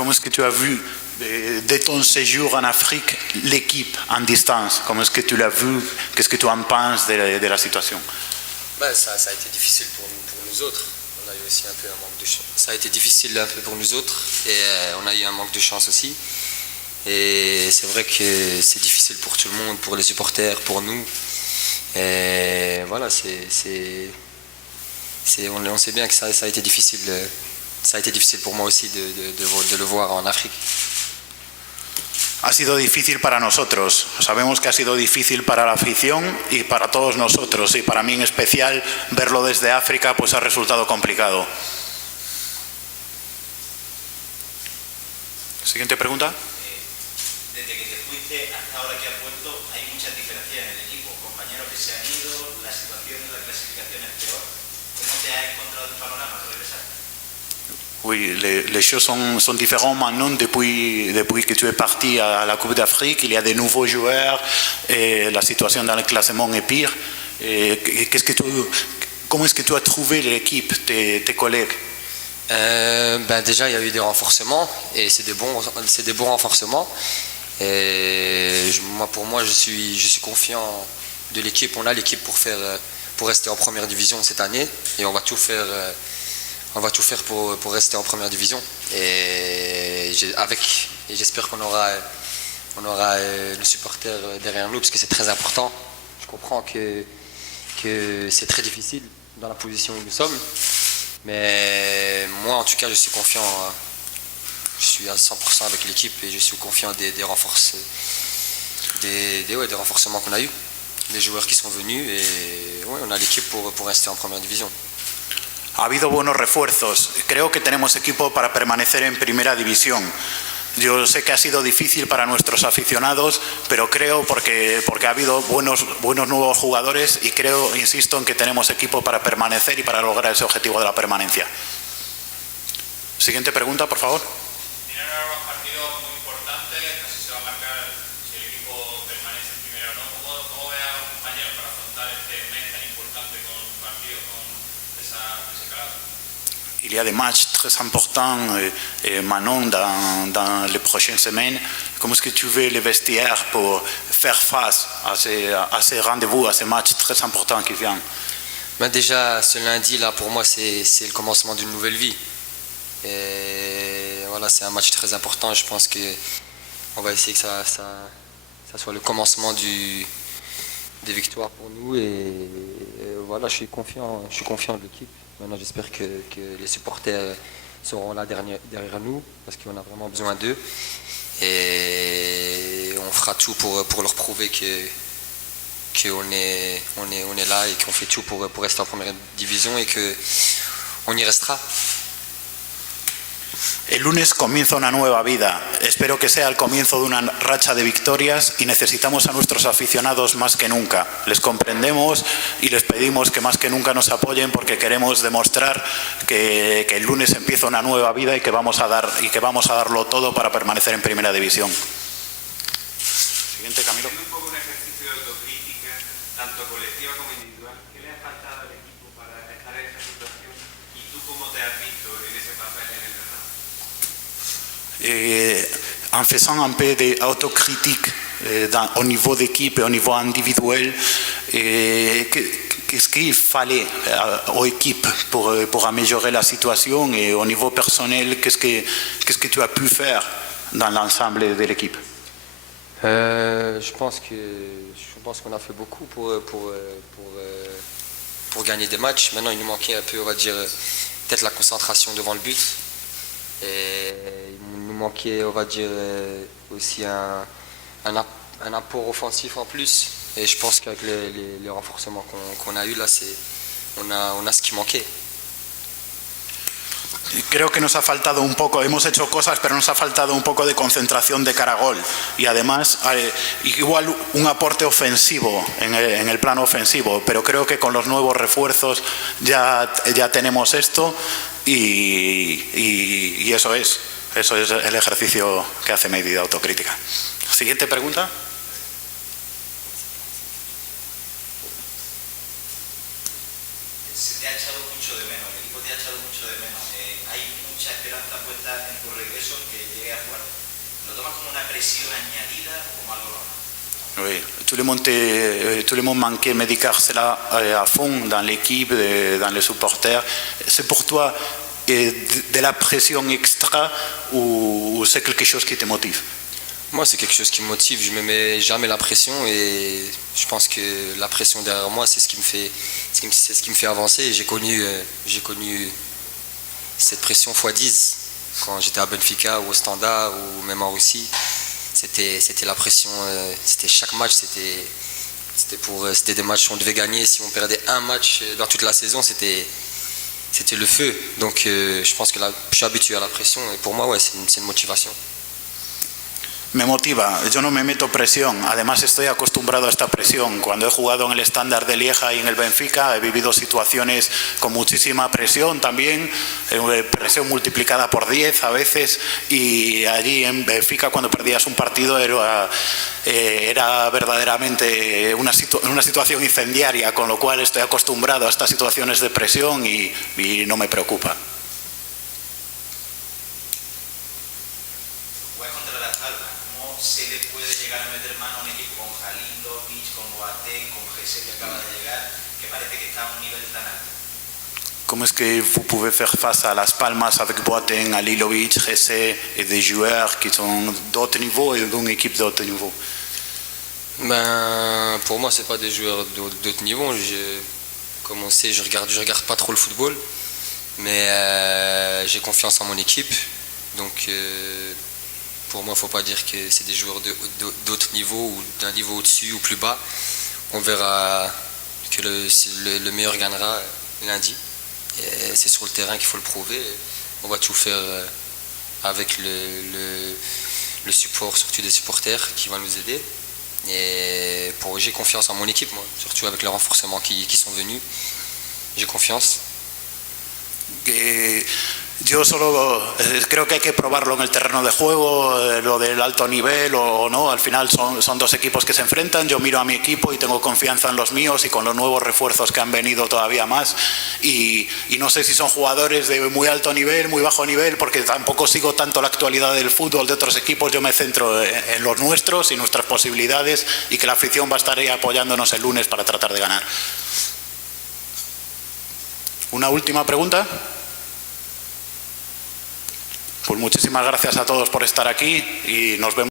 comment est-ce que tu as vu de ton séjour en Afrique l'équipe en distance? Comment est-ce que tu l'as vu? Qu'est-ce que tu en penses de la situation? Ça a été difficile pour nous autres. On a eu aussi un peu un manque de chance. Ça a été difficile un peu pour nous autres et on a eu un manque de chance aussi. Et c'est vrai que c'est difficile pour tout le monde, pour les supporters, pour nous. Et voilà, on sait bien que ça a été difficile. Ça a été difficile pour moi aussi de le voir en Afrique. Ha sido difícil para nosotros, sabemos que ha sido difícil para la afición y para todos nosotros, y para mí en especial verlo desde África pues ha resultado complicado. Siguiente pregunta. Desde que te fuiste hasta ahora que has vuelto, hay muchas diferencias en el equipo, compañeros que se han ido, la situación en la clasificación es peor. ¿Cómo te has encontrado el panorama al regresar? Oui, les choses sont différentes maintenant depuis que tu es parti à la Coupe d'Afrique. Il y a de nouveaux joueurs et la situation dans le classement est pire. Comment est-ce que tu as trouvé l'équipe, tes collègues? Déjà, il y a eu des renforcements et c'est des bons renforcements. Et pour moi, je suis confiant de l'équipe. On a l'équipe pour rester en première division cette année et on va tout faire. On va tout faire pour rester en première division et j'espère qu'on aura le supporter derrière nous parce que c'est très important. Je comprends que c'est très difficile dans la position où nous sommes, mais moi en tout cas je suis confiant, je suis à 100% avec l'équipe et je suis confiant des renforcements qu'on a eu, des joueurs qui sont venus et ouais, on a l'équipe pour rester en première division. Ha habido buenos refuerzos. Creo que tenemos equipo para permanecer en primera división. Yo sé que ha sido difícil para nuestros aficionados, pero creo porque ha habido buenos nuevos jugadores y insisto en que tenemos equipo para permanecer y para lograr ese objetivo de la permanencia. Siguiente pregunta, por favor. Tienen ahora unos partidos muy importantes, casi se va a marcar si el equipo permanece en primera o no. ¿Cómo ve a los compañeros para afrontar este mes tan importante con partidos con ese calado? Il y a des matchs très importants maintenant dans les prochaines semaines. Comment est-ce que tu veux les vestiaires pour faire face à ces rendez-vous, à ces matchs très importants qui viennent? Déjà, ce lundi, là, pour moi, c'est le commencement d'une nouvelle vie. Et voilà, c'est un match très important. Je pense qu'on va essayer que ça soit le commencement des victoires pour nous. Et voilà, je suis confiant de l'équipe. Maintenant, j'espère que les supporters seront là derrière nous parce qu'on a vraiment besoin d'eux. Et on fera tout pour leur prouver qu'on est là et qu'on fait tout pour rester en première division et qu'on y restera. El lunes comienza una nueva vida. Espero que sea el comienzo de una racha de victorias y necesitamos a nuestros aficionados más que nunca. Les comprendemos y les pedimos que más que nunca nos apoyen porque queremos demostrar que el lunes empieza una nueva vida y que vamos a darlo todo para permanecer en primera división. Siguiente, Camilo. Haciendo un poco un ejercicio de autocrítica, tanto colectiva como individual, ¿qué le ha faltado al equipo para estar en esa situación y tú cómo te has visto en ese papel en el terreno? En faisant un peu d'autocritique au niveau d'équipe et au niveau individuel, qu'est-ce qu'il fallait aux équipes pour améliorer la situation et au niveau personnel, qu'est-ce que tu as pu faire dans l'ensemble de l'équipe? Je pense qu'on a fait beaucoup pour gagner des matchs. Maintenant, il nous manquait un peu, on va dire, peut-être la concentration devant le but. Et il nous manquait, on va dire, aussi un apport offensif en plus. Et je pense qu'avec les renforcements qu'on a eu là, on a ce qui manquait. Creo que nos ha faltado un poco, hemos hecho cosas, pero nos ha faltado un poco de concentración de cara a gol y además igual un aporte ofensivo en el plano ofensivo, pero creo que con los nuevos refuerzos ya tenemos esto y eso es el ejercicio que hace Mehdi de autocrítica. Siguiente pregunta. Se te ha echado mucho de menos, el equipo te ha echado mucho de menos. Hay mucha esperanza puesta en tu regreso, que presión añadida o como algo normal? Oui, tout le monde manquait médicar cela à fond dans l'équipe, dans les supporters. C'est pour toi de la pression extra ou c'est quelque chose qui te motive? Moi, c'est quelque chose qui me motive. Je me mets jamais la pression et je pense que la pression derrière moi, c'est ce qui me fait avancer. Et j'ai connu cette pression x10 quand j'étais à Benfica ou au Standard ou même en Russie. C'était la pression. C'était chaque match. C'était des matchs qu'on devait gagner. Si on perdait un match dans toute la saison, c'était le feu. Donc, je pense que je suis habitué à la pression et pour moi, ouais, c'est une motivation. Me motiva, yo no me meto presión, además estoy acostumbrado a esta presión. Cuando he jugado en el Standard de Lieja y en el Benfica he vivido situaciones con muchísima presión también, presión multiplicada por 10 a veces, y allí en Benfica cuando perdías un partido era verdaderamente una situación incendiaria, con lo cual estoy acostumbrado a estas situaciones de presión y no me preocupa. Se le puede llegar a meter mano a un equipo con Halilovic, con Boateng, con Gessé que acaba de llegar, que parece que está a un nivel tan alto? Comment est-ce que vous pouvez faire face à Las Palmas avec Boateng, Halilovic, Gessé et des joueurs qui sont d'autres niveaux et d'une équipe d'autres niveaux? Pour moi, c'est pas des joueurs d'autres niveaux. Comme on sait, je regarde pas trop le football, mais j'ai confiance en mon équipe. Donc pour moi, il ne faut pas dire que c'est des joueurs d'autres niveaux ou d'un niveau au-dessus ou plus bas. On verra que le meilleur gagnera lundi. Et c'est sur le terrain qu'il faut le prouver. On va tout faire avec le support, surtout des supporters qui vont nous aider. Et j'ai confiance en mon équipe, moi, surtout avec les renforcements qui sont venus. J'ai confiance. Yo solo creo que hay que probarlo en el terreno de juego, lo del alto nivel o no. Al final son dos equipos que se enfrentan. Yo miro a mi equipo y tengo confianza en los míos y con los nuevos refuerzos que han venido todavía más. Y no sé si son jugadores de muy alto nivel, muy bajo nivel, porque tampoco sigo tanto la actualidad del fútbol de otros equipos. Yo me centro en los nuestros y nuestras posibilidades, y que la afición va a estar ahí apoyándonos el lunes para tratar de ganar. ¿Una última pregunta? Pues muchísimas gracias a todos por estar aquí y nos vemos.